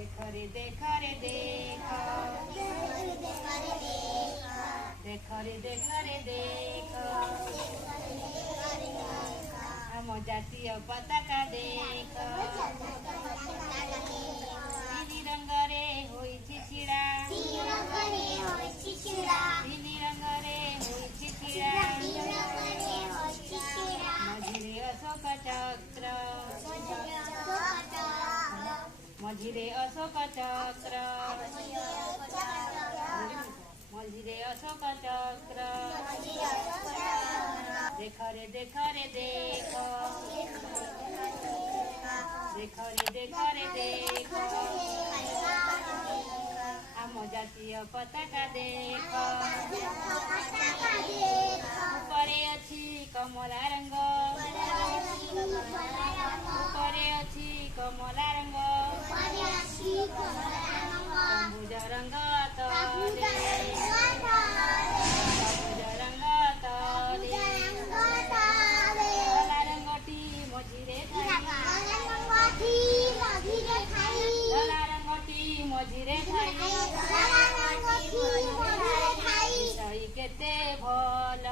देख रे देख रे देख, देख रे देख रे देख, आम जातीय पताका देख, तीन रंग रे होइछि छिड़ा, तीन रंग रे होइछि छिड़ा, मझिरे अशोक चक्र, मझिरे अशोक चक्र, मझिरे अशोक चक्र, देख रे देख रे देख, देख रे देख रे देख, आम जातीय पताका देख, ऊपरे अछि कमला रंग, ऊपरे अछि कमला रंग, सबुज रंग तले, सबुज रंग तले, धला रंगटी मझिरे थाई, धला रंगटी मझिरे थाई, विषय केते भल,